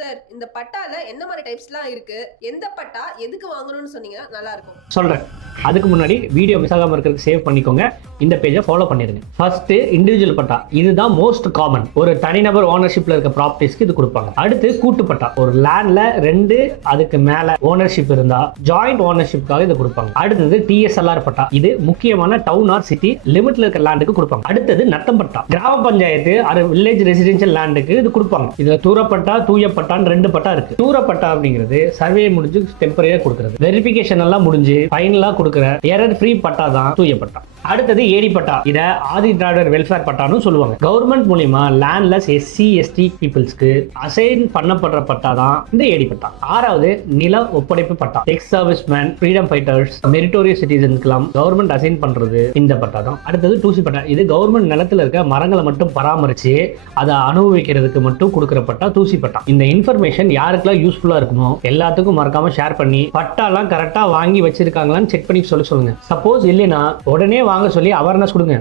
Sir, இந்த பட்டால என்ன மாரி டைப்ஸ்லாம் இருக்கு? எந்த பட்டா எதுக்கு வாங்கணும்னு சொன்னீங்கன்னா நல்லா இருக்கும். சொல்றேன். அதுக்கு முன்னாடி வீடியோ மிஸ் ஆகாம இருக்கிறதுக்கு சேவ் பண்ணிக்கோங்க. இந்த பேஜை ஃபாலோ பண்ணிருங்க. ஃபர்ஸ்ட் இண்டிவிஜுவல் பட்டா. இதுதான் மோஸ்ட் காமன். ஒரு தனிநபர் ஓனர்ஷிப்ல இருக்க ப்ராப்பர்ட்டிஸ்க்கு இது கொடுப்பாங்க. அடுத்து கூட்டு பட்டா. ஒரு லேண்ட்ல 2 அதுக்கு மேல ஓனர்ஷிப் இருந்தா ஜாயிண்ட் ஓனர்ஷிப்காக இது கொடுப்பாங்க. அடுத்தது டிஎஸ்எல்ஆர் பட்டா. இது முக்கியமான டவுன் ஆர் சிட்டி லிமிட்ல இருக்க லேண்டுக்கு கொடுப்பாங்க. அடுத்தது நத்தம் பட்டா. கிராம பஞ்சாயத்து ஆர் வில்லேஜ் ரெசிடென்ஷியல் லேண்டுக்கு இது கொடுப்பாங்க. இதுல தூரப்பட்டா தூயப்பட்டான்னு 2 பட்டா இருக்கு. தூரப்பட்டா அப்படிங்கிறது சர்வே முடிஞ்சு டெம்பரரியா கொடுக்கிறது. வெரிஃபிகேஷன் எல்லாம் முடிஞ்சு ஃபைனலா கொடுக்கிற எரர் ஃப்ரீ பட்டா தான் தூயப்பட்டா. அடுத்தது ஏரி பட்டா. இத ஆதி திராவிடர் வெல்ஃபேர் பட்டான்னு சொல்லுவாங்க. கவர்மெண்ட் மூலமா லேண்ட்லெஸ் எஸ்சி எஸ்டி பீப்புள்ஸ்க்கு அசைன் பண்ணப்படுற பட்டா தான் இந்த ஏடி பட்டா. ஆறாவது நில ஒப்படைப்பு patta. Ex serviceman, freedom fighters, meritorious சிட்டிசன்ஸ்க்குலாம் கவர்மெண்ட் அசைன் பண்றது இந்த பட்டா தான். அடுத்தது தூசி பட்டா. இது கவர்மெண்ட் நிலத்துல இருக்க மரங்களை மட்டும் பராமரிச்சு அதை அனுபவிக்கிறதுக்கு மட்டும் கொடுக்கிற பட்டா தூசி பட்டா. இந்த இன்ஃபர்மேஷன் யாருக்கெல்லாம் யூஸ்ஃபுல்லா இருக்குமோ எல்லாத்துக்கும் மறக்காம ஷேர் பண்ணி பட்டாலாம் கரெக்டா வாங்கி வச்சிருக்காங்களான்னு செக் பண்ணி சொல்லுங்க. சப்போஸ் இல்லைன்னா உடனே வாங்க சொல்லி அவேர்னஸ் கொடுங்க.